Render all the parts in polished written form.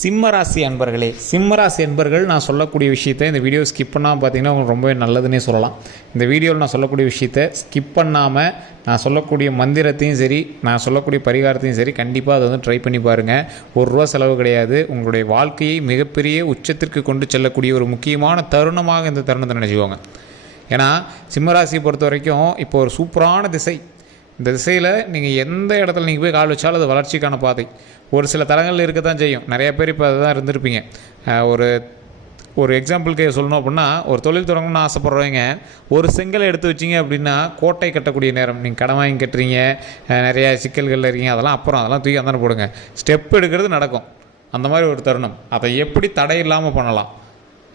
சிம்மராசி அன்பர்களே, சிம்மராசி அன்பர்கள் நான் சொல்லக்கூடிய விஷயத்தை இந்த வீடியோ ஸ்கிப் பண்ணாமல் பார்த்தீங்கன்னா உங்களுக்கு ரொம்பவே நல்லதுன்னே சொல்லலாம். இந்த வீடியோவில் நான் சொல்லக்கூடிய விஷயத்தை ஸ்கிப் பண்ணாமல் நான் சொல்லக்கூடிய மந்திரத்தையும் சரி, நான் சொல்லக்கூடிய பரிகாரத்தையும் சரி, கண்டிப்பாக அதை ட்ரை பண்ணி பாருங்கள். ₹1 செலவு கிடையாது. உங்களுடைய வாழ்க்கையை மிகப்பெரிய உச்சத்திற்கு கொண்டு செல்லக்கூடிய ஒரு முக்கியமான தருணமாக இந்த தருணத்தை நினச்சிக்கோங்க. ஏன்னா சிம்மராசியை பொறுத்த வரைக்கும் இப்போ ஒரு சூப்பரான திசை. இந்த திசையில் நீங்கள் எந்த இடத்துல நீங்கள் போய் கால் வச்சாலும் அது வளர்ச்சிக்கான பாதை. ஒரு சில தலங்கள் இருக்க தான் செய்யும். நிறைய பேர் இப்போ அதை தான் இருந்திருப்பீங்க. ஒரு எக்ஸாம்பிளுக்கு சொல்லணும் அப்படின்னா, ஒரு தொழில் தொடங்கணும்னு ஆசைப்படுறவங்க ஒரு செங்கலை எடுத்து வச்சிங்க அப்படின்னா கோட்டை கட்டக்கூடிய நேரம். நீங்கள் கடன் வாங்கி கட்டுறீங்க, நிறையா சிக்கல்களில் இருக்கீங்க, அதெல்லாம் தூக்கி அந்தானே போடுங்க. ஸ்டெப் எடுக்கிறது நடக்கும். அந்த மாதிரி ஒரு தருணம். அதை எப்படி தடை இல்லாமல் பண்ணலாம்,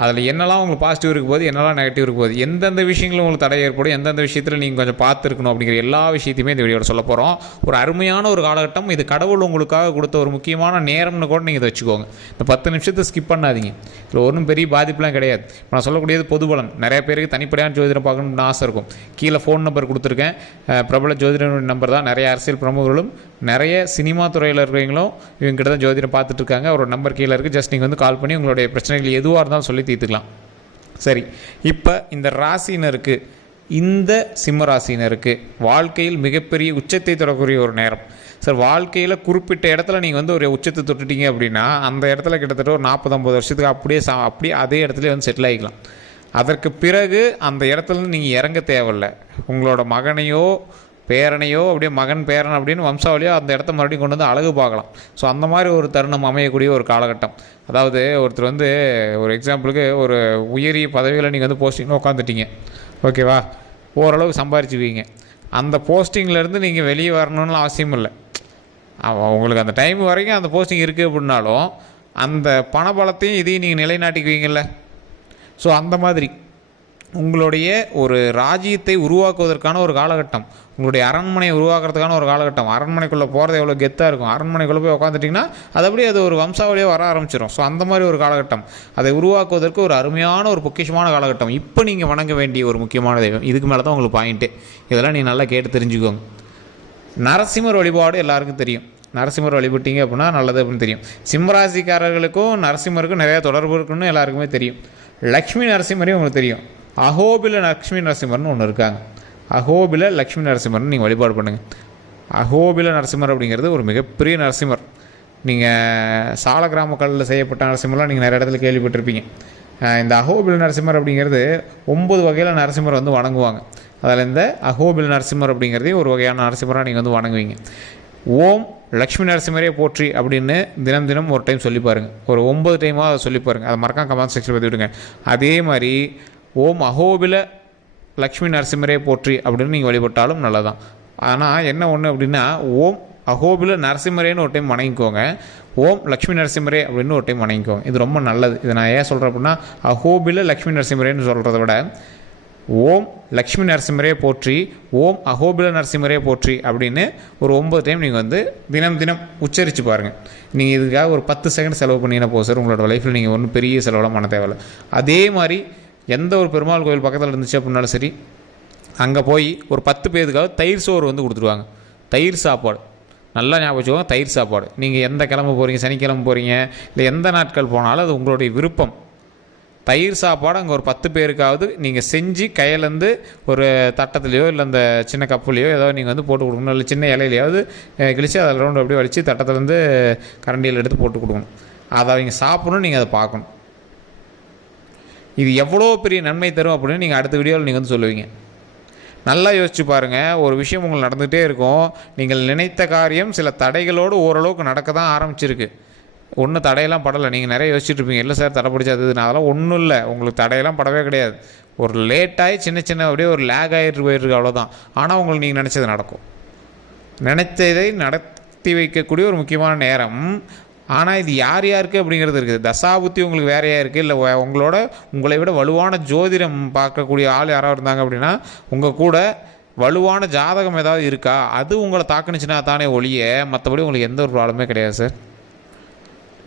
அதில் என்னெல்லாம் உங்களுக்கு பாசிட்டிவ் இருக்க போது, என்னெல்லாம் நெகட்டிவ் இருக்க போது, எந்தெந்த விஷயங்களும் உங்களுக்கு தடை ஏற்படும், எந்தெந்த விஷயத்தில் நீங்கள் கொஞ்சம் பார்த்துருக்கணும் அப்படிங்கிற எல்லா விஷயத்தையுமே இந்த வீடியோவில் சொல்ல போகிறோம். ஒரு அருமையான ஒரு காலகட்டம் இது. கடவுள் உங்களுக்காக கொடுத்த ஒரு முக்கியமான நேரம்னு கூட நீங்கள் இதை வச்சுக்கோங்க. இந்த 10 நிமிஷத்தை ஸ்கிப் பண்ணாதீங்க. இதில் ஒன்றும் பெரிய பாதிப்புலாம் கிடையாது. இப்போ நான் சொல்லக்கூடியது பொது பலன். நிறைய பேருக்கு தனிப்படையான ஜோதிடம் பார்க்கணும்னு ஆசை இருக்கும். கீழே ஃபோன் நம்பர் கொடுத்துருக்கேன். பிரபல ஜோதிட நம்பர் தான். நிறைய அரசியல் பிரமுகர்களும் நிறைய சினிமா துறையில் இருக்கிறவங்களும் இவங்ககிட்ட தான் ஜோதிடம் பார்த்துட்ருக்காங்க. ஒரு நம்பர் கீழே இருக்குது. ஜஸ்ட் நீங்கள் கால் பண்ணி உங்களுடைய பிரச்சனைகள் எதுவாக இருந்தாலும் சொல்லி தீர்த்துக்கலாம். சரி, இப்போ இந்த ராசினருக்கு, இந்த சிம்ம ராசினருக்கு வாழ்க்கையில் மிகப்பெரிய உச்சத்தை தொடரக்கூடிய ஒரு நேரம். சார், வாழ்க்கையில் குறிப்பிட்ட இடத்துல நீங்கள் ஒரு உச்சத்தை தொட்டுட்டீங்க அப்படின்னா அந்த இடத்துல கிட்டத்தட்ட ஒரு 40-50 வருஷத்துக்கு அப்படியே அதே இடத்துல செட்டில் ஆகிக்கலாம். அதற்கு பிறகு அந்த இடத்துல நீங்கள் இறங்க தேவையில்லை. உங்களோட மகனையோ பேரனையோ அப்படியே மகன் பேரன் அப்படின்னு வம்சாவளியோ அந்த இடத்த மறுபடியும் கொண்டு வந்து அழகு பார்க்கலாம். ஸோ அந்த மாதிரி ஒரு தருணம் அமையக்கூடிய ஒரு காலகட்டம். அதாவது ஒருத்தர் ஒரு எக்ஸாம்பிளுக்கு ஒரு உயரிய பதவியில் நீங்கள் போஸ்டிங்கில் உட்காந்துட்டீங்க, ஓகேவா, ஓரளவு சம்பாரிச்சுக்குவீங்க. அந்த போஸ்டிங்லேருந்து நீங்கள் வெளியே வரணும்னு அவசியம் இல்லை. உங்களுக்கு அந்த டைம் வரைக்கும் அந்த போஸ்டிங் இருக்குது அப்படின்னாலும் அந்த பணபலத்தையும் இதையும் நீங்கள் நிலைநாட்டிக்குவீங்கள்ல. ஸோ அந்த மாதிரி உங்களுடைய ஒரு ராஜ்யத்தை உருவாக்குவதற்கான ஒரு காலகட்டம், உங்களுடைய அரண்மனையை உருவாக்குறதுக்கான ஒரு காலகட்டம். அரண்மனைக்குள்ளே போகிறது எவ்வளோ கெத்தாக இருக்கும். அரண்மனைக்குள்ளே போய் உட்காந்துட்டிங்கன்னா அது ஒரு வம்சாவளியாக வர ஆரம்பிச்சிடும். ஸோ அந்த மாதிரி ஒரு காலகட்டம், அதை உருவாக்குவதற்கு ஒரு அருமையான ஒரு பொக்கிஷமான காலகட்டம். இப்போ நீங்கள் வணங்க வேண்டிய ஒரு முக்கியமான தெய்வம், இதுக்கு மேலே தான் உங்களுக்கு பாயிண்ட்டு. இதெல்லாம் நீங்கள் நல்லா கேட்டு தெரிஞ்சுக்கோங்க. நரசிம்மர் வழிபாடு எல்லாருக்கும் தெரியும். நரசிம்மர் வழிபட்டீங்க அப்படின்னா நல்லது அப்படின்னு தெரியும். சிம்மராசிக்காரர்களுக்கும் நரசிம்மருக்கும் நிறையா தொடர்பு இருக்குன்னு எல்லாருக்குமே தெரியும். லக்ஷ்மி நரசிம்மரையும் உங்களுக்கு தெரியும். அஹோபில லக்ஷ்மி நரசிம்மர்னு ஒன்று இருக்காங்க. அஹோபில லக்ஷ்மி நரசிம்மர்னு நீங்கள் வழிபாடு பண்ணுங்கள். அஹோபில நரசிம்மர் அப்படிங்கிறது ஒரு மிகப்பெரிய நரசிம்மர். நீங்கள் சால கிராமக்களில் செய்யப்பட்ட நரசிம்மர்லாம் நீங்கள் நிறைய இடத்துல கேள்விப்பட்டிருப்பீங்க. இந்த அஹோபில நரசிம்மர் அப்படிங்கிறது 9 வகையில் நரசிம்மர் வணங்குவாங்க. அதில் இந்த அஹோபில நரசிம்மர் அப்படிங்கிறதையும் ஒரு வகையான நரசிம்மராக நீங்கள் வணங்குவீங்க. ஓம் லக்ஷ்மி நரசிம்மரே போற்றி அப்படின்னு தினம் தினம் ஒரு டைம் சொல்லி பாருங்கள். ஒரு 9 டைமாக அதை சொல்லி பாருங்கள். அதை மறக்காம கமெண்ட் செக்ஷன் பற்றி விடுங்க. அதே மாதிரி ஓம் அஹோபில லக்ஷ்மி நரசிம்மரே போற்றி அப்படின்னு நீங்கள் வழிபட்டாலும் நல்லதான். ஆனால் என்ன ஒன்று அப்படின்னா, ஓம் அஹோபில நரசிம்மரேன்னு ஒரு டைம் வணங்கிக்கோங்க. ஓம் லக்ஷ்மி நரசிம்மரே அப்படின்னு ஒரு டைம் வணங்கிக்கோங்க. இது ரொம்ப நல்லது. இதை நான் ஏன் சொல்கிறேன் அப்படின்னா, அஹோபில லக்ஷ்மி நரசிம்மரேன்னு சொல்கிறத விட ஓம் லக்ஷ்மி நரசிம்மரே போற்றி, ஓம் அஹோபில நரசிம்மரே போற்றி அப்படின்னு ஒரு 9 டைம் நீங்கள் தினம் தினம் உச்சரித்து பாருங்கள். நீங்கள் இதுக்காக ஒரு 10 செகண்ட் செலவு பண்ணிங்கன்னா போதும் சார். உங்களோட லைஃப்பில் நீங்கள் ஒன்றும் பெரிய செலவெல்லாம் பண்ண தேவையில்லை. அதே மாதிரி எந்த ஒரு பெருமாள் கோயில் பக்கத்தில் இருந்துச்சு அப்படின்னாலும் சரி, அங்கே போய் ஒரு 10 பேருக்காக தயிர் சோறு கொடுத்துருவாங்க. தயிர் சாப்பாடு நல்லா ஞாபகம் வச்சுக்கோங்க. தயிர் சாப்பாடு நீங்கள் எந்த கிழமை போகிறீங்க, சனிக்கிழமை போகிறீங்க, இல்லை எந்த நாட்கள் போனாலும் அது உங்களுடைய விருப்பம். தயிர் சாப்பாடு அங்கே ஒரு 10 பேருக்காவது நீங்கள் செஞ்சு கையிலேருந்து ஒரு தட்டத்துலையோ இல்லை அந்த சின்ன கப்புலையோ ஏதோ நீங்கள் போட்டு கொடுக்கணும். இல்லை சின்ன இலையிலையாவது கிழிச்சு அதில் ரவுண்டு அப்படியே வலித்து தட்டத்துலேருந்து கரண்டியில் எடுத்து போட்டு கொடுக்கணும். அதை அவங்க சாப்பிடணும். நீங்கள் அதை பார்க்கணும். இது எவ்வளோ பெரிய நன்மை தரும் அப்படின்னு நீங்கள் அடுத்த வீடியோவில் நீங்கள் சொல்லுவீங்க. நல்லா யோசிச்சு பாருங்கள். ஒரு விஷயம் உங்களுக்கு நடந்துகிட்டே இருக்கும். நீங்கள் நினைத்த காரியம் சில தடைகளோடு ஓரளவுக்கு நடக்க தான் ஆரம்பிச்சிருக்கு. ஒன்றும் தடையெல்லாம் படலை. நீங்கள் நிறைய யோசிச்சுட்ருப்பீங்க, இல்லை சார் தடை பிடிச்சது. நான் அதெல்லாம் ஒன்றும் இல்லை. உங்களுக்கு தடையெல்லாம் படவே கிடையாது. ஒரு லேட்டாகி சின்ன அப்படியே ஒரு லேக் ஆகிட்டு போயிருக்கு, அவ்வளோதான். ஆனால் உங்களுக்கு நீங்கள் நினச்சது நடக்கும். நினைத்ததை நடத்தி வைக்கக்கூடிய ஒரு முக்கியமான நேரம். ஆனால் இது யார் யாருக்கு அப்படிங்கிறது இருக்குது. தசாபுத்தி உங்களுக்கு வேறையாக இருக்குது. இல்லை உங்களை விட வலுவான ஜோதிடம் பார்க்கக்கூடிய ஆள் யாராவது இருந்தாங்க அப்படின்னா உங்கள் கூட வலுவான ஜாதகம் ஏதாவது இருக்கா, அது உங்களை தாக்குனுச்சுன்னா தானே ஒழிய மற்றபடி உங்களுக்கு எந்த ஒரு ப்ராப்ளமே கிடையாது சார்.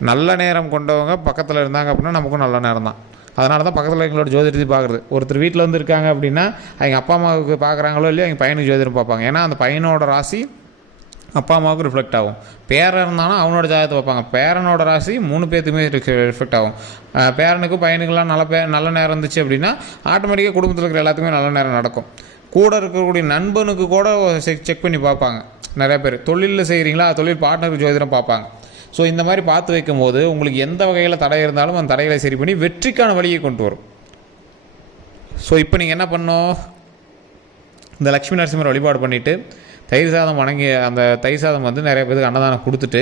நல்ல நேரம் கொண்டவங்க பக்கத்தில் இருந்தாங்க அப்படின்னா நமக்கும் நல்ல நேரம் தான். அதனால தான் பக்கத்தில் எங்களோட ஜோதிடத்தை பார்க்குறது. ஒருத்தர் வீட்டில் இருக்காங்க அப்படின்னா அவங்க அப்பா அம்மாவுக்கு பார்க்குறாங்களோ இல்லையோ அவங்க பையனுக்கு ஜோதிடம் பார்ப்பாங்க. ஏன்னா அந்த பையனோட ராசி அப்பா அம்மாவுக்கு ரிஃப்ளெக்ட் ஆகும். பேரன் இருந்தாலும் அவனோட ஜாதகத்தை பார்ப்பாங்க. பேரனோட ராசி 3 பேர்த்துக்குமே ரிஃப்ளெக்ட் ஆகும். பேரனுக்கு பையனுக்கெல்லாம் நல்ல நேரம் இருந்துச்சு அப்படின்னா ஆட்டோமேட்டிக்காக குடும்பத்தில் இருக்கிற எல்லாத்துக்குமே நல்ல நேரம் நடக்கும். கூட இருக்கக்கூடிய நண்பனுக்கு கூட செக் பண்ணி பார்ப்பாங்க நிறைய பேர். தொழிலில் செய்கிறீங்களா, தொழில் பார்ட்னருக்கு ஜோதிடம் பார்ப்பாங்க. ஸோ இந்த மாதிரி பார்த்து வைக்கும்போது உங்களுக்கு எந்த வகையில் தடை இருந்தாலும் அந்த தடைகளை சரி பண்ணி வெற்றிக்கான வழியை கொண்டு வரும். ஸோ இப்போ நீங்கள் என்ன பண்ணணும், இந்த லக்ஷ்மி நரசிம்மர் வழிபாடு பண்ணிவிட்டு தயிர் சாதம் வணங்கி அந்த தயிர் சாதம் வந்து நிறைய பேருக்கு அன்னதானம் கொடுத்துட்டு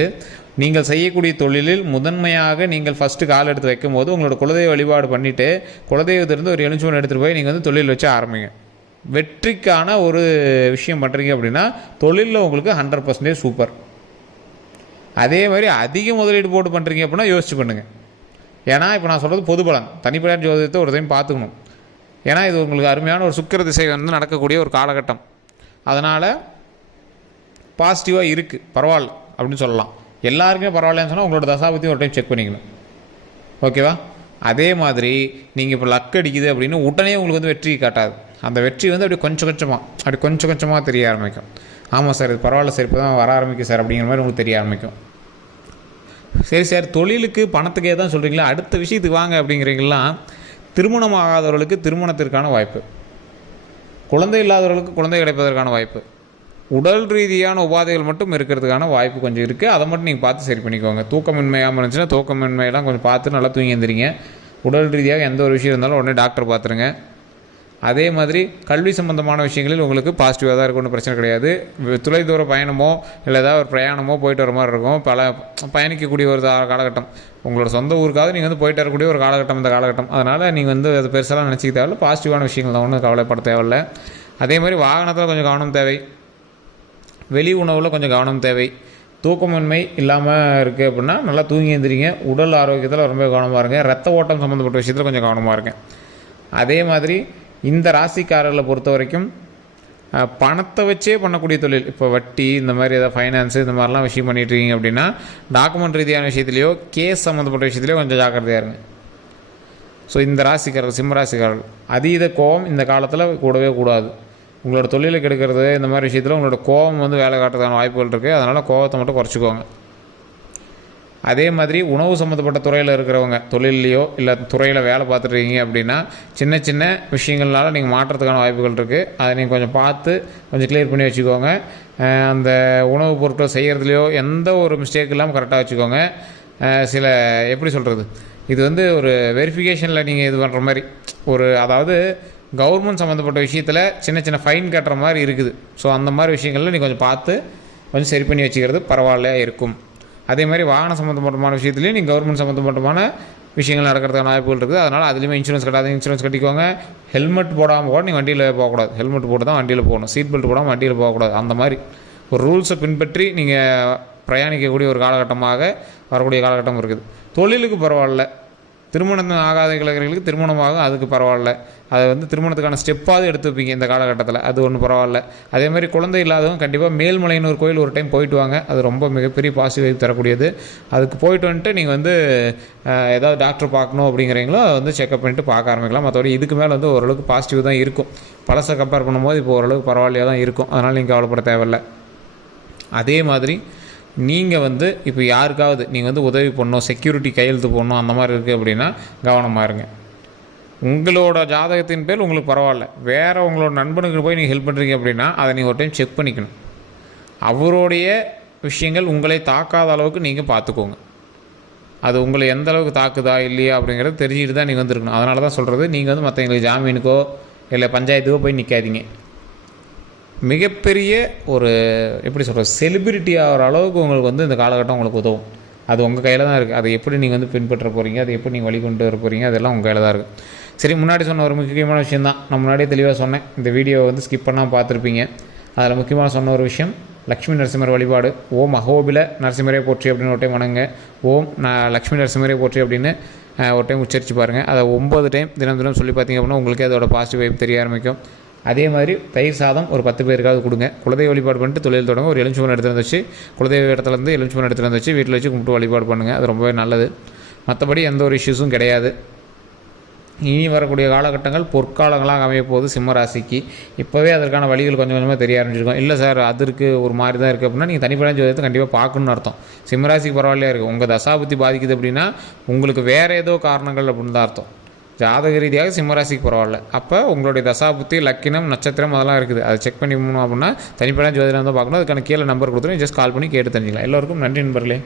நீங்கள் செய்யக்கூடிய தொழிலில் முதன்மையாக நீங்கள் ஃபஸ்ட்டு கால் எடுத்து வைக்கும் போது உங்களோட குலதெய்வ வழிபாடு பண்ணிவிட்டு குலதெய்வத்திலிருந்து ஒரு எலுமிச்சம்பழம் எடுத்துகிட்டு போய் நீங்கள் வந்து தொழில் வச்சு ஆரம்பிங்க. வெற்றிக்கான ஒரு விஷயம் பண்ணுறீங்க அப்படின்னா தொழிலில் உங்களுக்கு 100% சூப்பர். அதே மாதிரி அதிக முதலீடு போட்டு பண்ணுறீங்க அப்படின்னா யோசிச்சு பண்ணுங்கள். ஏன்னா இப்போ நான் சொல்கிறது பொது பலன், தனிப்படையான ஜோதிடத்தை ஒரு டைம் பார்த்துக்கணும். ஏன்னா இது உங்களுக்கு அருமையான ஒரு சுக்கிர திசை வந்து நடக்கக்கூடிய ஒரு காலகட்டம். அதனால் பாசிட்டிவாக இருக்குது, பரவாயில்ல அப்படின்னு சொல்லலாம். எல்லாருக்குமே பரவாயில்லன்னு சொன்னால் உங்களோட தசாபத்தியும் ஒரு டைம் செக் பண்ணிக்கணும். ஓகேவா? அதே மாதிரி நீங்கள் இப்போ லக் அடிக்குது அப்படின்னு உடனே உங்களுக்கு வந்து வெற்றி காட்டாது. அந்த வெற்றி வந்து அப்படியே கொஞ்சம் கொஞ்சமாக தெரிய ஆரம்பிக்கும். ஆமாம் சார் இது பரவாயில்ல சார், இப்போ தான் வர ஆரம்பிக்கும் சார் அப்படிங்கிற மாதிரி உங்களுக்கு தெரிய ஆரம்பிக்கும். சரி சார், தொழிலுக்கு பணத்துக்கே தான் சொல்கிறீங்களா, அடுத்த விஷயத்துக்கு வாங்க அப்படிங்கிறீங்களா. திருமணம் ஆகாதவர்களுக்கு திருமணத்திற்கான வாய்ப்பு, குழந்தை இல்லாதவர்களுக்கு குழந்தை கிடைப்பதற்கான வாய்ப்பு, உடல் ரீதியான உபாதைகள் மட்டும் இருக்கிறதுக்கான வாய்ப்பு கொஞ்சம் இருக்குது. அதை மட்டும் நீங்கள் பார்த்து சரி பண்ணிக்கோங்க. தூக்கமின்மையாமல் இருந்துச்சுன்னா தூக்கமின்மையெல்லாம் கொஞ்சம் பார்த்து நல்லா தூங்கி எழுந்திரிங்க. உடல் ரீதியாக எந்த ஒரு விஷயம் இருந்தாலும் உடனே டாக்டர் பார்த்துருங்க. அதே மாதிரி கல்வி சம்பந்தமான விஷயங்களில் உங்களுக்கு பாசிட்டிவாக தான் இருக்கும், ஒன்றும் பிரச்சனை கிடையாது. தொலைதூர பயணமோ இல்லை ஏதாவது ஒரு பிரயாணமோ போயிட்டு வர மாதிரி இருக்கும். பயணிக்கக்கூடிய ஒரு காலகட்டம், உங்களோட சொந்த ஊருக்காவது நீங்கள் வந்து போயிட்டு வரக்கூடிய ஒரு காலகட்டம் இந்த காலகட்டம். அதனால் நீங்கள் வந்து அது பெருசெல்லாம் நினச்சிக்க தேவையில்ல, பாசிட்டிவான விஷயங்கள் தான், ஒன்றும் கவலைப்பட தேவையில்லை. அதே மாதிரி வாகனத்தில் கொஞ்சம் கவனம் தேவை, வெளி உணவில் கொஞ்சம் கவனம் தேவை. தூக்கமின்மை இல்லாமல் இருக்குது அப்படின்னா நல்லா தூங்கி எழுந்திரிங்க. உடல் ஆரோக்கியத்தில் ரொம்ப கவனமாக இருங்க. ரத்த ஓட்டம் சம்மந்தப்பட்ட விஷயத்தில் கொஞ்சம் கவனமாக இருங்க. அதே மாதிரி இந்த ராசிக்காரர்களை பொறுத்த வரைக்கும் பணத்தை வச்சே பண்ணக்கூடிய தொழில், இப்போ வட்டி இந்த மாதிரி ஏதாவது ஃபைனான்ஸு இந்த மாதிரிலாம் விஷயம் பண்ணிட்டுருக்கீங்க அப்படின்னா டாக்குமெண்ட் ரீதியான விஷயத்துலையோ கேஸ் சம்மந்தப்பட்ட விஷயத்துலையோ கொஞ்சம் ஜாக்கிரதையாக இருங்க. ஸோ இந்த ராசிக்காரர்கள், சிம்ம ராசிக்காரர்கள், அதீத கோபம் இந்த காலத்தில் கூடவே கூடாது. உங்களோட தொழிலுக்கு எடுக்கிறது இந்த மாதிரி விஷயத்தில் உங்களோட கோபம் வந்து வேலை காட்டுறதுக்கான வாய்ப்புகள் இருக்குது. அதனால் கோபத்தை மட்டும் குறைச்சிக்கோங்க. அதே மாதிரி உணவு சம்மந்தப்பட்ட துறையில் இருக்கிறவங்க, தொழிலையோ இல்லை துறையில் வேலை பார்த்துட்ருக்கீங்க அப்படின்னா சின்ன சின்ன விஷயங்கள்னால நீங்கள் மாற்றுறதுக்கான வாய்ப்புகள் இருக்குது. அதை நீங்கள் கொஞ்சம் பார்த்து கொஞ்சம் கிளியர் பண்ணி வச்சுக்கோங்க. அந்த உணவுப் பொருட்கள் செய்கிறதுலையோ எந்த ஒரு மிஸ்டேக் இல்லாமல் கரெக்டாக வச்சுக்கோங்க. சில எப்படி சொல்கிறது, இது வந்து ஒரு வெரிஃபிகேஷனில் நீங்கள் இது பண்ணுற மாதிரி ஒரு, அதாவது கவர்மெண்ட் சம்மந்தப்பட்ட விஷயத்தில் சின்ன சின்ன ஃபைன் கட்டுற மாதிரி இருக்குது. ஸோ அந்த மாதிரி விஷயங்களில் நீங்கள் கொஞ்சம் பார்த்து கொஞ்சம் சரி பண்ணி வச்சுக்கிறது பரவாயில்ல இருக்கும். அதே மாதிரி வாகன சம்மந்தப்பட்டமான விஷயத்துலையும் நீங்கள் கவர்மெண்ட் சம்மந்தப்பட்டமான விஷயங்கள் நடக்கிறதுக்கான வாய்ப்புகள் இருக்குது. அதனால் அதுலேயுமே இன்சூரன்ஸ் கட்டாது, இன்சூரன்ஸ் கட்டிக்கோங்க. ஹெல்மெட் போடாமல் கூட நீங்கள் வண்டியில் போகக்கூடாது, ஹெல்மெட் போட்டு தான் வண்டியில் போகணும். சீட் பெல்ட் போடாமல் வண்டியில் போகக்கூடாது. அந்த மாதிரி ஒரு ரூல்ஸை பின்பற்றி நீங்கள் பிரயாணிக்கக்கூடிய ஒரு காலகட்டமாக வரக்கூடிய காலகட்டம் இருக்குது. தொழிலுக்கு பரவாயில்ல, திருமணம் ஆகாத இளைஞர்களுக்கு திருமணமாகும், அதுக்கு பரவாயில்ல. அதை வந்து திருமணத்துக்கான ஸ்டெப்பாவது எடுத்து வைப்பீங்க இந்த காலகட்டத்தில், அது ஒன்றும் பரவாயில்ல. அதே மாதிரி குழந்தை இல்லாதவங்க கண்டிப்பாக மேல்மலைன்னு ஒரு கோயில் ஒரு டைம் போயிட்டு வாங்க, அது ரொம்ப மிகப்பெரிய பாசிட்டிவ் தரக்கூடியது. அதுக்கு போயிட்டு வந்துட்டு நீங்கள் வந்து ஏதாவது டாக்டர் பார்க்கணும் அப்படிங்கிறீங்களோ அதை வந்து செக்அப் பண்ணிட்டு பார்க்க ஆரம்பிக்கலாம். மற்றபடி இதுக்கு மேலே வந்து ஓரளவுக்கு பாசிட்டிவ் தான் இருக்கும். பழசை கம்பேர் பண்ணும்போது இப்போ ஓரளவுக்கு பரவாயில்லையாக தான் இருக்கும். அதனால் நீங்கள் கவலைப்பட தேவையில்லை. அதே மாதிரி நீங்கள் வந்து இப்போ யாருக்காவது நீங்கள் வந்து உதவி பண்ணணும், செக்யூரிட்டி கையெழுத்து போடணும், அந்த மாதிரி இருக்குது அப்படின்னா கவனமாக இருங்க. உங்களோட ஜாதகத்தின் பேர் உங்களுக்கு பரவாயில்ல, வேறு உங்களோட நண்பனுக்கு போய் நீங்கள் ஹெல்ப் பண்ணுறீங்க அப்படின்னா அதை நீங்கள் ஒரு டைம் செக் பண்ணிக்கணும். அவருடைய விஷயங்கள் உங்களை தாக்காத அளவுக்கு நீங்கள் பார்த்துக்கோங்க. அது உங்களை எந்த அளவுக்கு தாக்குதா இல்லையா அப்படிங்கிறத தெரிஞ்சுட்டு தான் நீங்கள் வந்துருக்கணும். அதனால தான் சொல்கிறது, நீங்கள் வந்து மற்றவங்களுக்கு ஜாமீனுக்கோ இல்லை பஞ்சாயத்துக்கோ போய் நிற்காதீங்க. மிகப்பெரிய ஒரு எப்படி சொல்கிறது, செலிபிரிட்டி ஆகிற அளவுக்கு உங்களுக்கு வந்து இந்த காலகட்டம் உங்களுக்கு உதவும். அது உங்கள் கையில் தான் இருக்குது. அதை எப்படி நீங்கள் வந்து பின்பற்ற போகிறீங்க, அதை எப்படி நீங்கள் வழி கொண்டு வர போகிறீங்க, அதெல்லாம் உங்கள் கையில் தான் இருக்குது. சரி, முன்னாடி சொன்ன ஒரு முக்கியமான விஷயம் தான் நான் முன்னாடியே தெளிவாக சொன்னேன். இந்த வீடியோ வந்து ஸ்கிப் பண்ணாமல் பார்த்துருப்பீங்க. அதில் முக்கியமாக சொன்ன ஒரு விஷயம், லக்ஷ்மி நரசிம்மர் வழிபாடு. ஓம் அகோபில நரசிம்மரே போற்றி அப்படின்னு ஒரு டைம் வணங்க. ஓம் லக்ஷ்மி நரசிம்மரே போற்றி அப்படின்னு ஒரு டைம் உச்சரித்து பாருங்கள். அதை 9 டைம் தினம் சொல்லி பார்த்தீங்க அப்படின்னா உங்களுக்கே அதோட பாசிட்டிவ் வைப் தெரிய ஆரம்பிக்கும். அதே மாதிரி தயிர் சாதம் ஒரு 10 பேருக்காவது கொடுங்க. குலதெய்வ வழிபாடு பண்ணிட்டு தொழில் தொடங்க. ஒரு எலுமிச்சம்பழம் எடுத்துகிட்டு வச்சு குலதெய்வ இடத்துலேருந்து எலுமிச்சம்பழம் எடுத்துகிட்டு வச்சு வீட்டில் வச்சு கும்பிட்டு வழிபாடு பண்ணுங்கள். அது ரொம்பவே நல்லது. மற்றபடி எந்த ஒரு இஷ்யூஸும் கிடையாது. இனி வரக்கூடிய காலகட்டங்கள் பொற்காலங்களாக அமைய போகுது சிம்மராசிக்கு. இப்போவே அதற்கான வழிகள் கொஞ்சம் கொஞ்சமாக தெரிய ஆரம்பிச்சிருக்கும். இல்லை சார் அதற்கு ஒரு மாதிரி தான் இருக்குது அப்படின்னா நீங்கள் தனிப்பட்ட ஜோதிடத்தை கண்டிப்பாக பார்க்கணுன்னு அர்த்தம். சிம்மராசிக்கு பரவாயில்லையா இருக்குது. உங்கள் தசாபுத்தி பாதிக்குது அப்படின்னா உங்களுக்கு வேறு ஏதோ காரணங்கள் அப்படின்னு தான் அர்த்தம். ஜாதக ரீதியாக சிம்மராசிக்கு பரவாயில்ல. அப்போ உங்களுடைய தசாபுத்தி, லக்கினம், நட்சத்திரம் அதெல்லாம் இருக்குது. அதை செக் பண்ணி போகணும் அப்படின்னா தனிப்பட்ட ஜோதிடம் தான் பார்க்கணும். அதுக்கான கீழே நம்பர் கொடுத்துருங்க. ஜஸ்ட் கால் பண்ணி கேட்டு தெரிஞ்சுக்கலாம். எல்லோருக்கும் நன்றி நண்பர்களே.